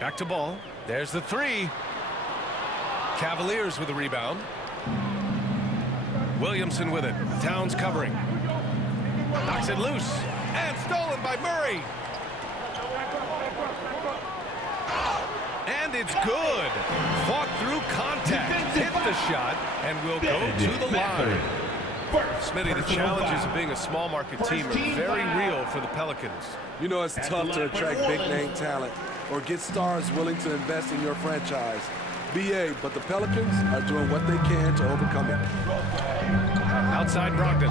Back to ball. There's the three. Cavaliers with the rebound. Williamson with it. Towns covering. Knocks it loose. And stolen by Murray. And it's good. Fought through contact. Hit the shot. And will go to the line. Smitty, the challenges of being a small market team are very real for the Pelicans. You know, it's tough to attract big name talent or get stars willing to invest in your franchise. BA, but the Pelicans are doing what they can to overcome it. Outside Brogdon.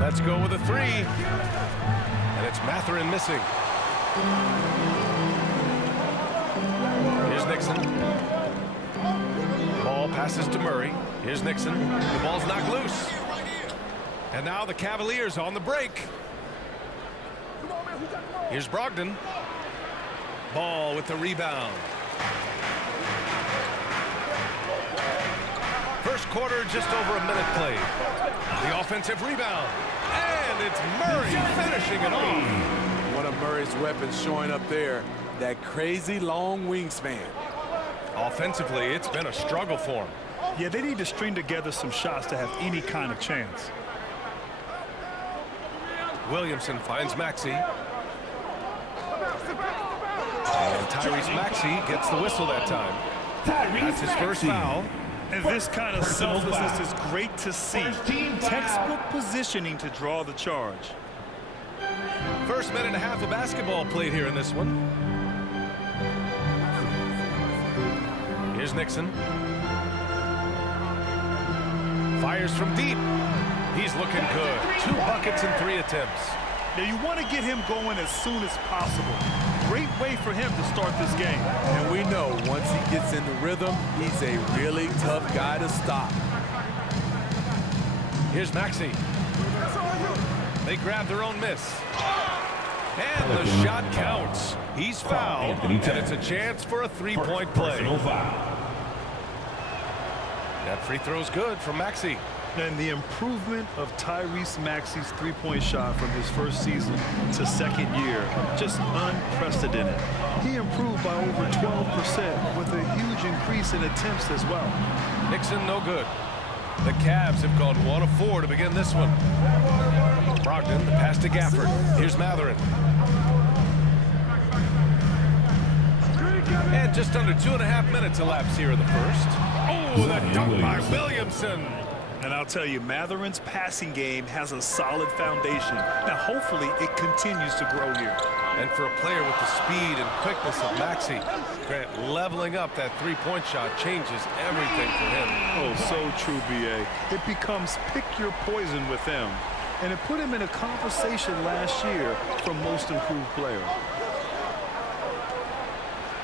Let's go with a three. And it's Mathurin missing. Here's Nixon. Ball passes to Murray. Here's Nixon. The ball's knocked loose. And now the Cavaliers on the break. Here's Brogdon. Ball with the rebound. First quarter, just over a minute played. The offensive rebound. And it's Murray finishing it off. One of Murray's weapons showing up there. That crazy long wingspan. Offensively, it's been a struggle for him. Yeah, they need to string together some shots to have any kind of chance. Williamson finds Maxey. And Tyrese Maxey gets the whistle that time. That's his first foul. And this kind of selflessness is great to see. Textbook positioning to draw the charge. First minute and a half of basketball played here in this one. Here's Nixon. Fires from deep. He's looking good. 2 buckets in 3 attempts. Now you want to get him going as soon as possible. Great way for him to start this game. And we know once he gets in the rhythm, he's a really tough guy to stop. Here's Maxey. They grab their own miss. And the shot counts. He's fouled, and it's a chance for a 3-point play. That free throw's good from Maxey. And the improvement of Tyrese Maxey's three-point shot from his first season to second year, just unprecedented. He improved by over 12% with a huge increase in attempts as well. Nixon no good. The Cavs have gone 1 of 4 to begin this one. Brogdon, the pass to Gafford. Here's Mathurin. And just under 2.5 minutes elapsed here in the first. Oh, the dunk by Williamson. And I'll tell you, Mathurin's passing game has a solid foundation. Now, hopefully, it continues to grow here. And for a player with the speed and quickness of Maxey, Grant, leveling up that three-point shot changes everything for him. Oh, so true, B.A. It becomes pick your poison with them. And it put him in a conversation last year for most improved player.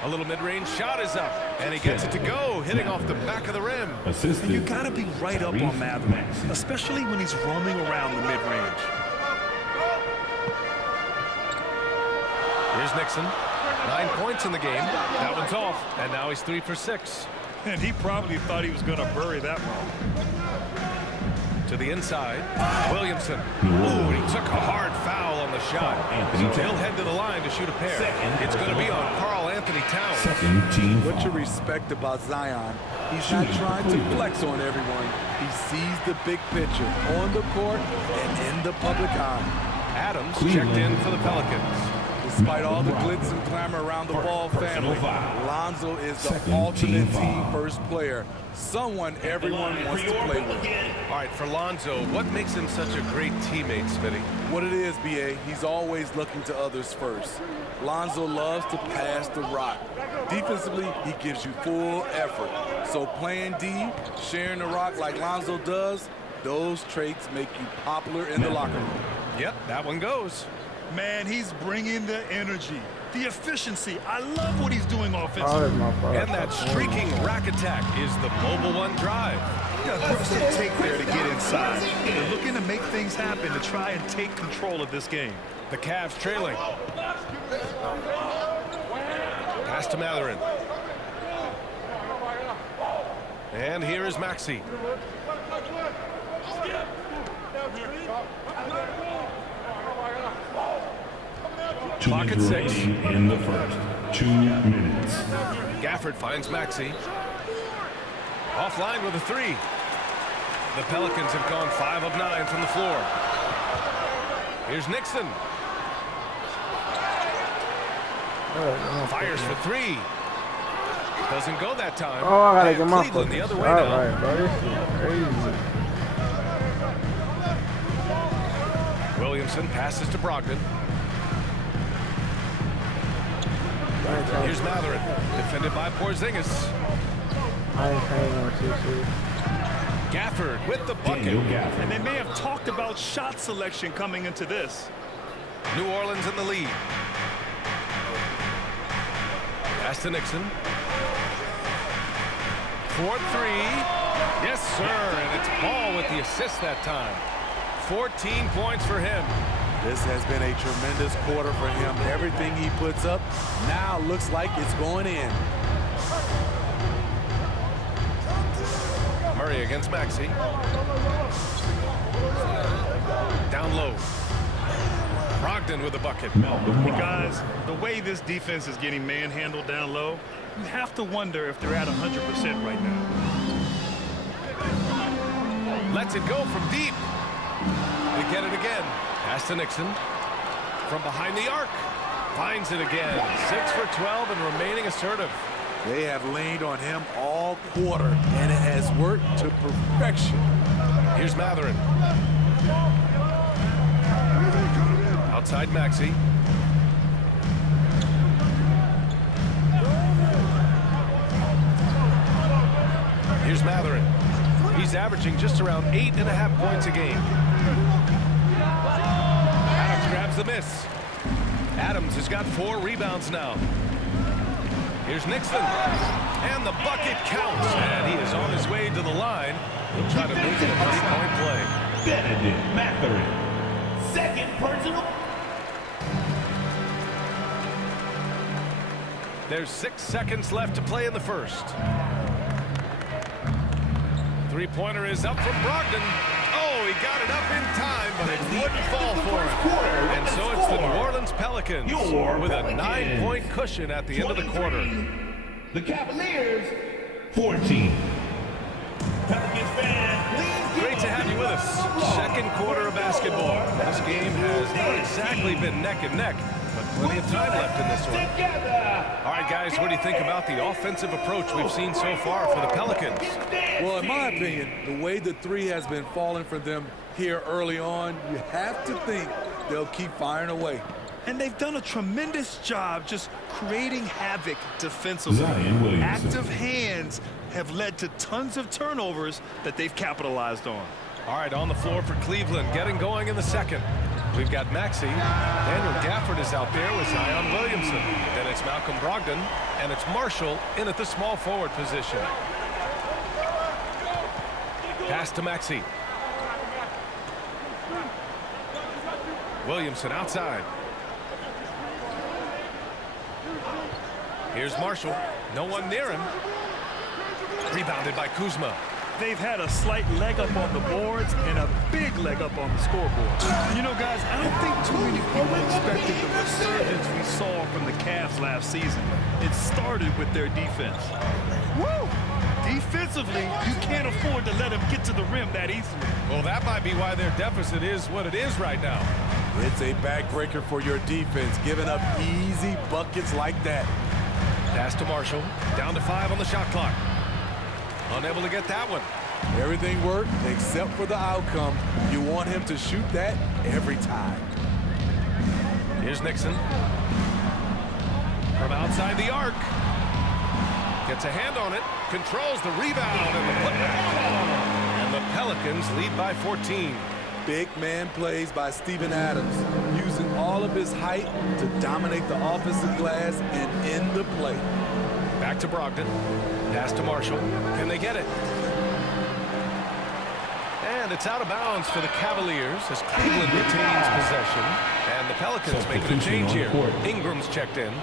A little mid-range shot is up, and he gets it to go, hitting off the back of the rim. And you got to be right up on Mathurin, especially when he's roaming around the mid-range. Here's Nixon. 9 points in the game. That one's off, and now he's 3 for 6. And he probably thought he was going to bury that one. To the inside, Williamson. Ooh, he took a hard foul on the shot. So he'll head to the line to shoot a pair. It's going to be on Karl Anthony Towns. What you respect about Zion, he's not trying to flex on everyone. He sees the big picture on the court and in the public eye. Adams checked in for the Pelicans. Despite all the glitz and glamour around the Ball family, Lonzo is the ultimate team-first player, someone everyone wants to play with. All right, for Lonzo, what makes him such a great teammate, Smitty? What it is, B.A., he's always looking to others first. Lonzo loves to pass the rock. Defensively, he gives you full effort. So playing D, sharing the rock like Lonzo does, those traits make you popular in the locker room. Yep, that one goes. Man, he's bringing the energy, the efficiency. I love what he's doing offensively. And that streaking rack attack is the Mobile One drive. Yeah, there's some take there to get inside. They're looking to make things happen to try and take control of this game. The Cavs trailing. Pass to Mathurin. And here is Maxey. Clock at 6. In the first 2 minutes. Gafford finds Maxey. Offline with a 3. The Pelicans have gone 5 of 9 from the floor. Here's Nixon. Fires for 3. Doesn't go that time. Oh, I gotta And get my Cleveland the other way shot now. right, bro. This shit crazy. Williamson passes to Brogdon. Here's Matherin, defended by Porzingis. I ain't paying no shit. Gafford with the bucket. Daniel Gafford. And they may have talked about shot selection coming into this. New Orleans in the lead. Pass to Nixon. 4-3. Yes, sir. And it's Ball with the assist that time. 14 points for him. This has been a tremendous quarter for him. Everything he puts up now looks like it's going in. Murray against Maxey. Down low. Brogdon with a bucket. Malcolm Brogdon. Guys, the way this defense is getting manhandled down low, you have to wonder if they're at 100% right now. Lets it go from deep. They get it again. Pass to Nixon. From behind the arc. Finds it again. 6 for 12 and remaining assertive. They have leaned on him all quarter, and it has worked to perfection. Here's Matherin. Outside Maxey. Here's Matherin. He's averaging just around 8.5 points a game. Adams grabs the miss. Adams has got 4 rebounds now. Here's Nixon. And the bucket counts. And he is on his way to the line. He'll try to make it a 3-point play. Benedict Matherin. Second personal. There's 6 seconds left to play in the first. Three-pointer is up from Brogdon. Oh, he got it up in time, but it wouldn't fall for him. And so it's the New Orleans Pelicans with a 9-point cushion at the end of the quarter. The Cavaliers, 14. Pelicans fans, please. Great to have you with us. Second quarter of basketball. This game has not exactly been neck and neck, but plenty of time left in this one. All right, guys, what do you think about the offensive approach we've seen so far for the Pelicans? Well, in my opinion, the way the 3 has been falling for them here early on, you have to think they'll keep firing away. And they've done a tremendous job just creating havoc defensively. Zion Williamson. Active hands have led to tons of turnovers that they've capitalized on. All right, on the floor for Cleveland, getting going in the second. We've got Maxey. Daniel Gafford is out there with Zion Williamson. Then it's Malcolm Brogdon, and it's Marshall in at the small forward position. Pass to Maxey. Williamson outside. Here's Marshall. No one near him. Rebounded by Kuzma. They've had a slight leg up on the boards and a big leg up on the scoreboard. You know, guys, I don't think too many people expected the resurgence we saw from the Cavs last season. It started with their defense. Woo! Defensively, you can't afford to let them get to the rim that easily. Well, that might be why their deficit is what it is right now. It's a backbreaker for your defense, giving up easy buckets like that. Pass to Marshall. Down to 5 on the shot clock. Unable to get that one. Everything worked except for the outcome. You want him to shoot that every time. Here's Nixon. From outside the arc. Gets a hand on it. Controls the rebound and the putback. And the Pelicans lead by 14. Big man plays by Steven Adams, using all of his height to dominate the offensive glass and end the play. Back to Brogdon. Pass to Marshall. Can they get it? And it's out of bounds for the Cavaliers as Cleveland retains possession. And the Pelicans making a change here. Ingram's checked in.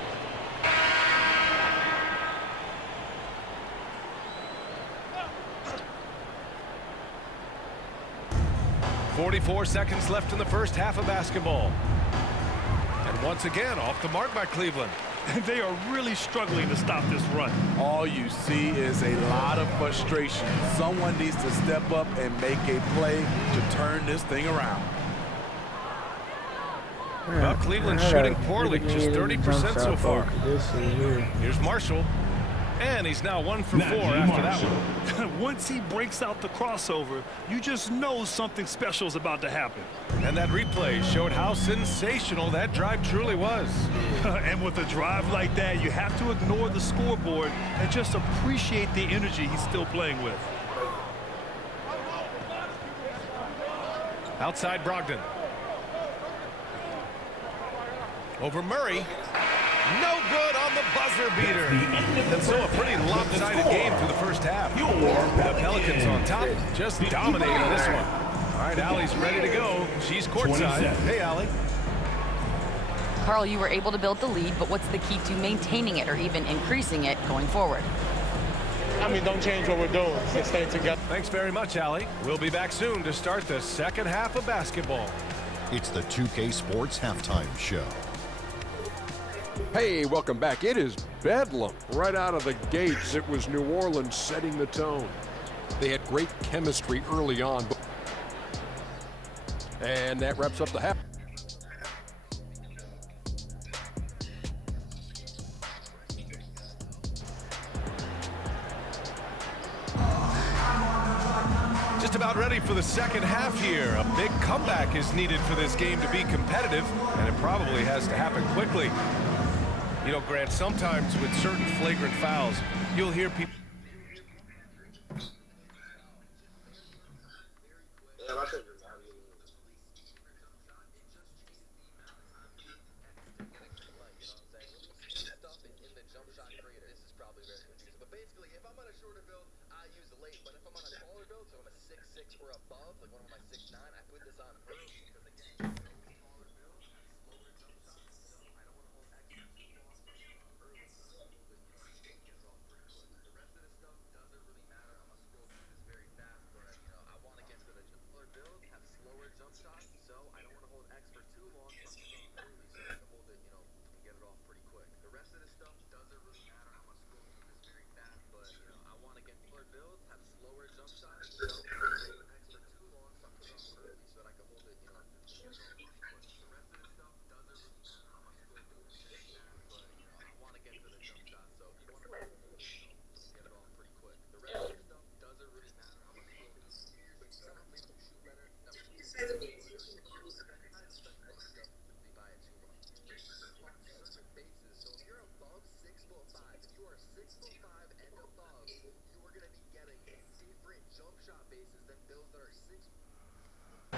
44 seconds left in the first half of basketball. And once again, off the mark by Cleveland. They are really struggling to stop this run. All you see is a lot of frustration. Someone needs to step up and make a play to turn this thing around. Well, Cleveland shooting poorly, just 30% so far. Here's Marshall. And he's now 1 for 4 after that one. Once he breaks out the crossover, you just know something special is about to happen. And that replay showed how sensational that drive truly was. And with a drive like that, you have to ignore the scoreboard and just appreciate the energy he's still playing with. Outside Brogdon. Over Murray. No good on the buzzer beater. And so a pretty lopsided game through the first half. The Pelicans on top, just dominating this one. All right, Allie's ready to go. She's courtside. Hey, Allie. Carl, you were able to build the lead, but what's the key to maintaining it or even increasing it going forward? I mean, don't change what we're doing. Just stay together. Thanks very much, Allie. We'll be back soon to start the second half of basketball. It's the 2K Sports Halftime Show. Hey, welcome back. It is bedlam right out of the gates. It was New Orleans setting the tone. They had great chemistry early on. And that wraps up the half. Just about ready for the second half here. A big comeback is needed for this game to be competitive, and it probably has to happen quickly. You know, Grant, sometimes with certain flagrant fouls, you'll hear people.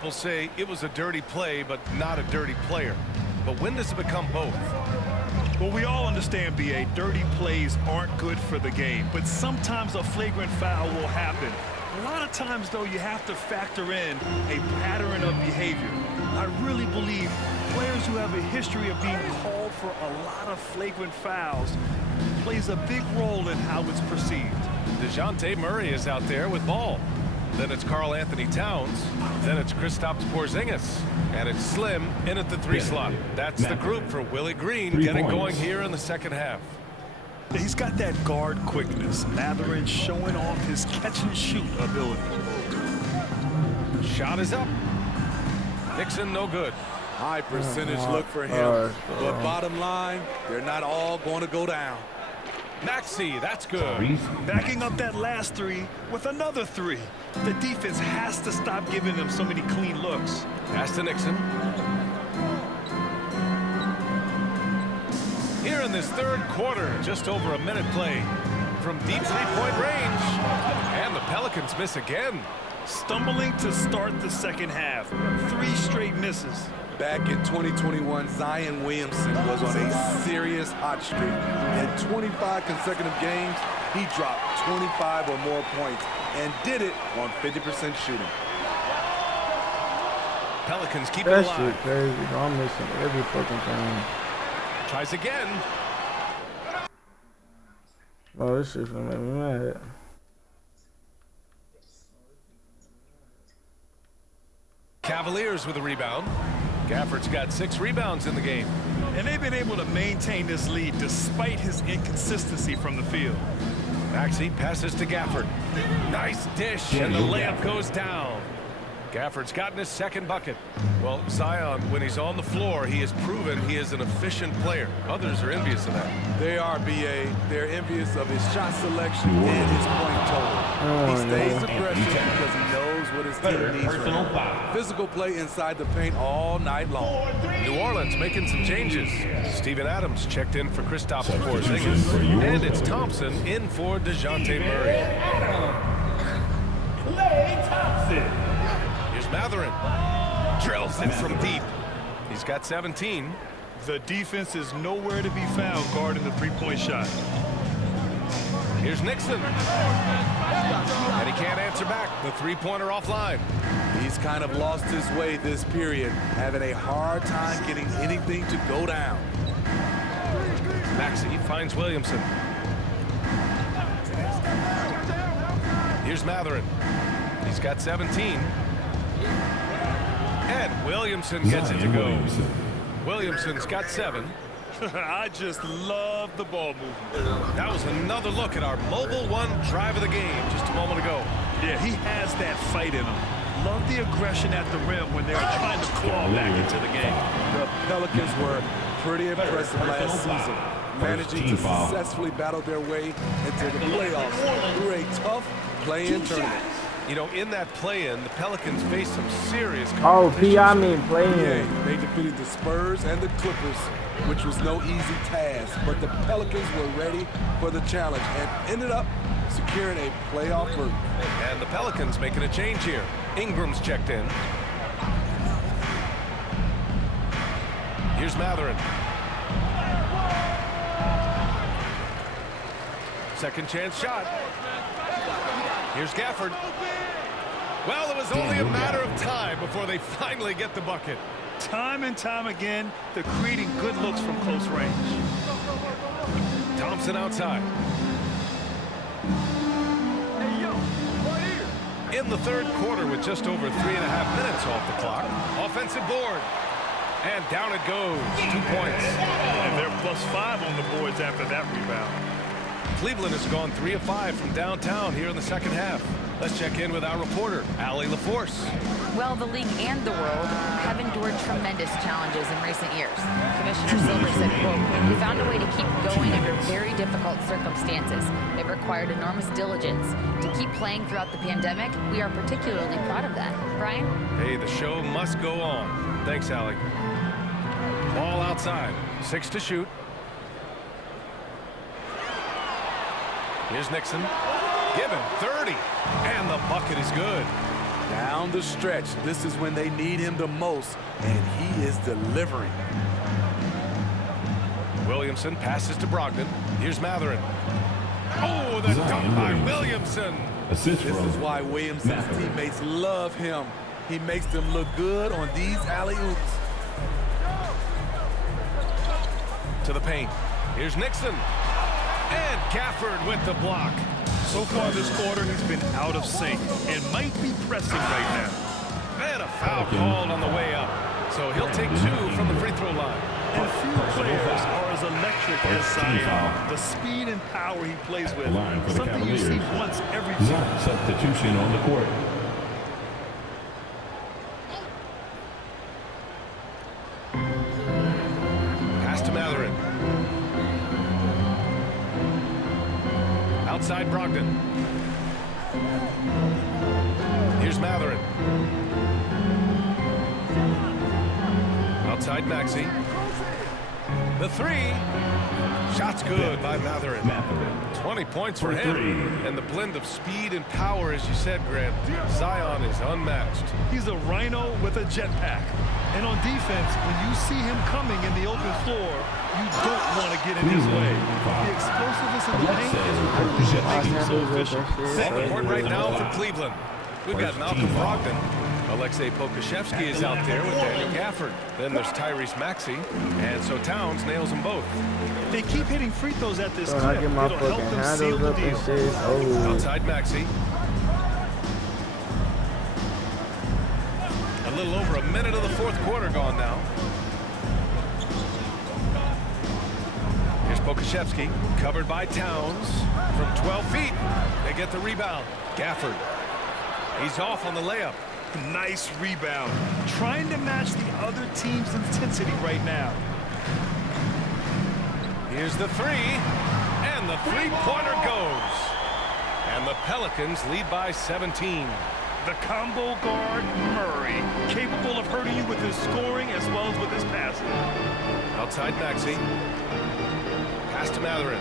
People say it was a dirty play, but not a dirty player. But when does it become both? Well, we all understand, B.A., dirty plays aren't good for the game, but sometimes a flagrant foul will happen. A lot of times, though, you have to factor in a pattern of behavior. I really believe players who have a history of being called for a lot of flagrant fouls plays a big role in how it's perceived. DeJounte Murray is out there with ball. Then it's Karl Anthony Towns. Then it's Kristaps Porzingis. And it's Slim in at the 3 slot. That's the group for Willie Green getting going here in the second half. He's got that guard quickness. Mathurin showing off his catch-and-shoot ability. Shot is up. Nixon, no good. High percentage look for him. But bottom line, they're not all going to go down. Maxey, that's good. Backing up that last 3 with another 3. The defense has to stop giving them so many clean looks. Pass to Nixon. Here in this third quarter, just over a minute play from deep three-point range. And the Pelicans miss again. Stumbling to start the second half. 3 straight misses. Back in 2021, Zion Williamson was on a serious hot streak. In 25 consecutive games, he dropped 25 or more points and did it on 50% shooting. Pelicans keep it That alive. shit crazy. I'm missing every fucking time. Tries again. Oh, this shit's gonna make me mad. Cavaliers with a rebound. Gafford's got 6 rebounds in the game. And they've been able to maintain this lead despite his inconsistency from the field. Maxey passes to Gafford. Nice dish, and the layup goes down. Gafford's gotten his second bucket. Well, Zion, when he's on the floor, he has proven he is an efficient player. Others are envious of that. They are, B.A. They're envious of his shot selection and his point total. He stays aggressive because he knows what his team needs from him. Physical play inside the paint all night long. New Orleans making some changes. Steven Adams checked in for Kristaps Porzingis. And it's Thompson in for DeJounte Murray. Klay Thompson. Here's Mathurin. Drills it from deep. He's got 17. The defense is nowhere to be found guarding the three-point shot. Here's Nixon. And he can't answer back. The three-pointer offline. He's kind of lost his way this period, having a hard time getting anything to go down. Maxey finds Williamson. Here's Mathurin. He's got 17. And Williamson gets it to go. Williamson's got 7. I just love the ball movement. That was another look at our Mobile One drive of the game just a moment ago. Yeah, he has that fight in him. Love the aggression at the rim when they're trying to claw back into the game. The Pelicans were pretty impressive last season, managing to successfully battle their way into the playoffs through a tough play-in tournament. You know, in that play-in, the Pelicans faced some serious Oh, competition. P, I mean playing. They defeated the Spurs and the Clippers, which was no easy task, but the Pelicans were ready for the challenge and ended up securing a playoff berth. And the Pelicans making a change here. Ingram's checked in. Here's Mathurin. Second chance shot. Here's Gafford. Well, it was only a matter of time before they finally get the bucket. Time and time again, they're creating good looks from close range. Thompson outside. In the third quarter with just over 3.5 minutes off the clock. Offensive board. And down it goes. 2 points. And they're +5 on the boards after that rebound. Cleveland has gone 3 of 5 from downtown here in the second half. Let's check in with our reporter, Allie LaForce. Well, the league and the world have endured tremendous challenges in recent years. Commissioner Silver said, quote, "We found a way to keep going under very difficult circumstances. It required enormous diligence. To keep playing throughout the pandemic, we are particularly proud of that." Brian? Hey, the show must go on. Thanks, Allie. Ball outside. 6 to shoot. Here's Nixon. Given 30. And the bucket is good. Down the stretch, this is when they need him the most, and he is delivering. Williamson passes to Brogdon. Here's Mathurin. Oh, the dunk by Williamson. This is why Williamson's teammates love him. He makes them look good on these alley-oops. To the paint. Here's Nixon. And Gafford with the block. So far this quarter, he's been out of sync and might be pressing right now. And a foul called on the way up. So he'll take 2 from the free throw line. And few players are as electric as Zion. The speed and power he plays with, something you see once every few. Substitution on the court. Pass to Mathurin. Outside Brogdon. Here's Mathurin. Outside Maxey. The 3. Shot's good by Mathurin. 20 points for him. And the blend of speed and power, as you said, Grant, Zion is unmatched. He's a rhino with a jetpack. And on defense, when you see him coming in the open floor, you don't want to get in his way. The explosiveness in the paint is what makes him so efficient. Second court right now for Cleveland. We've got Malcolm Brogdon. Alexei Pokusevski is out there with Daniel Gafford. Then there's Tyrese Maxey. And so Towns nails them both. They keep hitting free throws at this I clip. get my It'll help fucking them seal handles the up and deal. shit. Oh. Outside Maxey. A little over a minute of the fourth quarter gone now. Here's Pokusevski, covered by Towns from 12 feet. They get the rebound. Gafford. He's off on the layup. Nice rebound. Trying to match the other team's intensity right now. Here's the three. And the three-pointer goes. And the Pelicans lead by 17. The combo guard, Murray, capable of hurting you with his scoring as well as with his passing. Outside Maxey. Pass to Mathurin.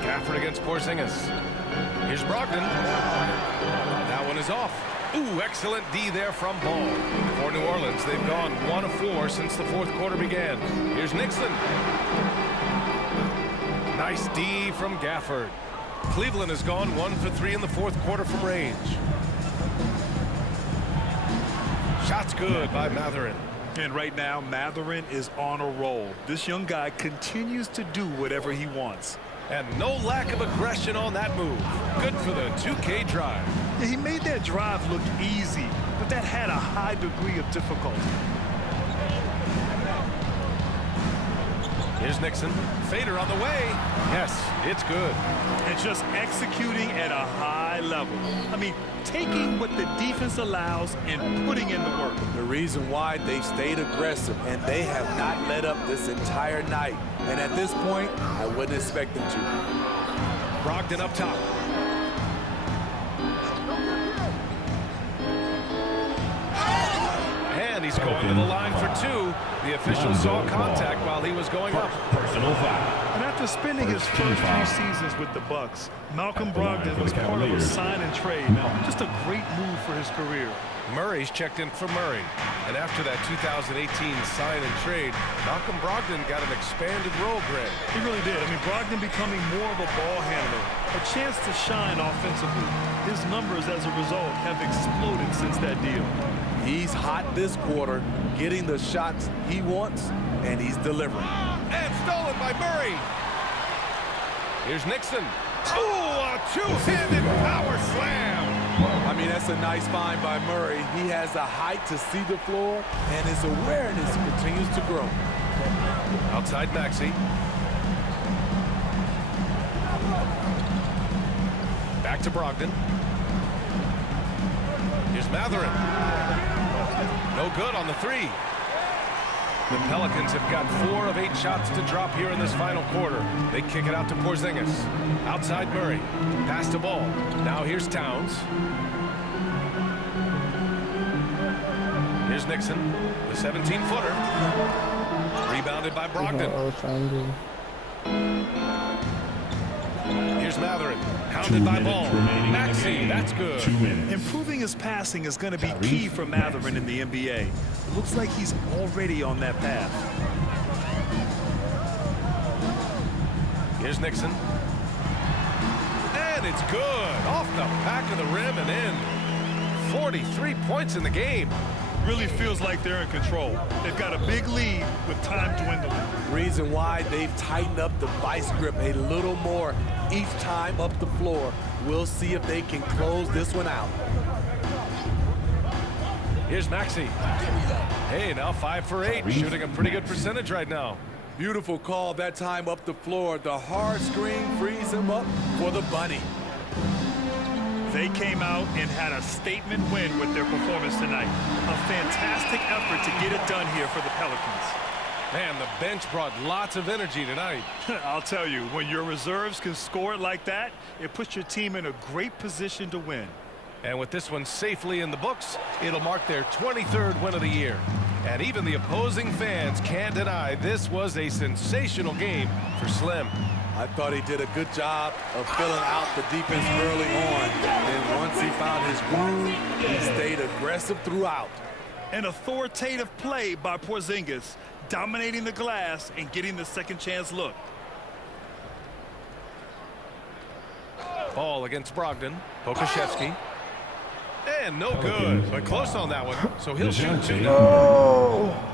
Gafford against Porzingis. Here's Brogdon. That one is off. Ooh, excellent D there from Ball. For New Orleans, they've gone 1 of 4 since the fourth quarter began. Here's Nixon. Nice D from Gafford. Cleveland has gone 1 for 3 in the fourth quarter from range. Shot's good by Mathurin. And right now, Mathurin is on a roll. This young guy continues to do whatever he wants. And no lack of aggression on that move. Good for the 2K drive. Yeah, he made that drive look easy, but that had a high degree of difficulty. Here's Nixon. Fader on the way. Yes, it's good. And just executing at a high level. I mean, taking what the defense allows and putting in the work. The reason why they've stayed aggressive and they have not let up this entire night. And at this point, I wouldn't expect them to. Brogdon up top. And he's going to the line for 2. The official saw contact while he was going up. Personal foul. And after spending his first 3 seasons with the Bucks, Malcolm Brogdon was part of a sign and trade. Just a great move for his career. Murray's checked in for Murray. And after that 2018 sign and trade, Malcolm Brogdon got an expanded role, Greg. He really did. I mean, Brogdon becoming more of a ball handler, a chance to shine offensively. His numbers as a result have exploded since that deal. He's hot this quarter, getting the shots he wants, and he's delivering. And stolen by Murray. Here's Nixon. Ooh, a two-handed power slam. I mean, that's a nice find by Murray. He has the height to see the floor, and his awareness continues to grow. Outside Maxey. Back to Brogdon. Here's Mathurin. No good on the 3. The Pelicans have got 4 of 8 shots to drop here in this final quarter. They kick it out to Porzingis. Outside Murray. Pass to Ball. Now here's Towns. Here's Nixon. The 17-footer. Rebounded by Brogdon. Here's Mathurin. Hounded by Ball. Maxey, that's good. Improving his passing is going to be key for Mathurin in the NBA. It looks like he's already on that path. Here's Nixon. And it's good. Off the back of the rim and in. 43 points in the game. Really feels like they're in control. They've got a big lead with time dwindling. Reason why they've tightened up the vice grip a little more each time up the floor. We'll see if they can close this one out. Here's Maxey. Hey, now 5 for 8, shooting a pretty good percentage right now. Beautiful call that time up the floor. The hard screen frees him up for the bunny. They came out and had a statement win with their performance tonight. A fantastic effort to get it done here for the Pelicans. Man, the bench brought lots of energy tonight. I'll tell you, when your reserves can score it like that, it puts your team in a great position to win. And with this one safely in the books, it'll mark their 23rd win of the year. And even the opposing fans can't deny this was a sensational game for Slim. I thought he did a good job of filling out the defense early on. And once he found his groove, he stayed aggressive throughout. An authoritative play by Porzingis, dominating the glass and getting the second chance look. Ball against Brogdon. Pokusevski. And no good, but close on that one. So he'll shoot two.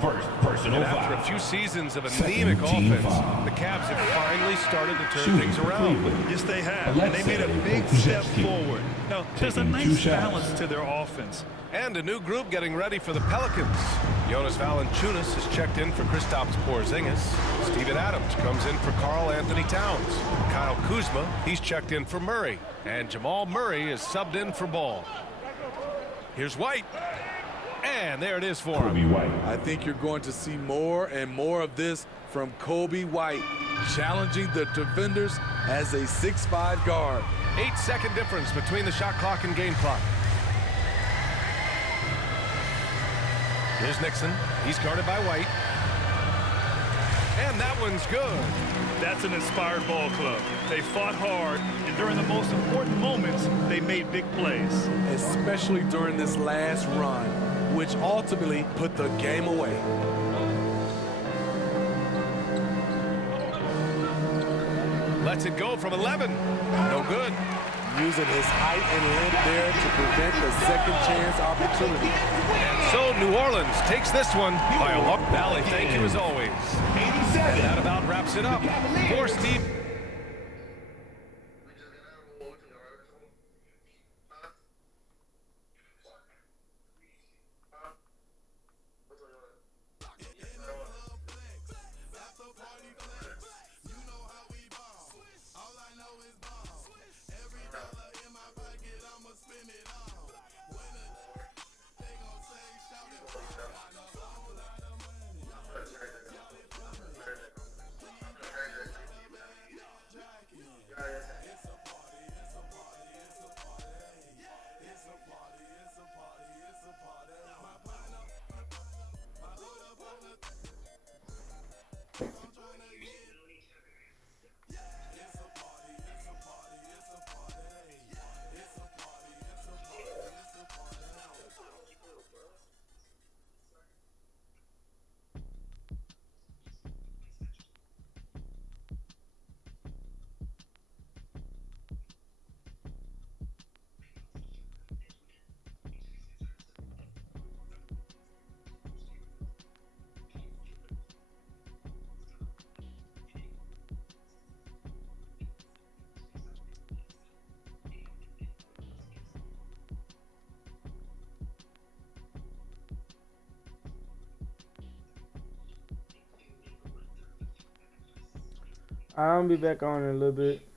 First personal And after a foul. few seasons of anemic offense, the Cavs have finally started to turn things around. Yes, they have. And they made a big step forward. Now, there's a nice balance to their offense. And a new group getting ready for the Pelicans. Jonas Valanciunas has checked in for Kristaps Porzingis. Steven Adams comes in for Karl Anthony Towns. Kyle Kuzma, he's checked in for Murray. And Jamal Murray is subbed in for Ball. Here's White. And there it is for him. Kobe White. I think you're going to see more and more of this from Kobe White, challenging the defenders as a 6'5" guard. 8-second difference between the shot clock and game clock. Here's Nixon. He's guarded by White. And that one's good. That's an inspired ball club. They fought hard, and during the most important moments, they made big plays. Especially during this last run, which ultimately put the game away. Lets it go from 11. No good. Using his height and length there to prevent the second chance opportunity. And so New Orleans takes this one by a long Valley. Thank you as always. And that about wraps it up for Steve. I'll be back on in a little bit.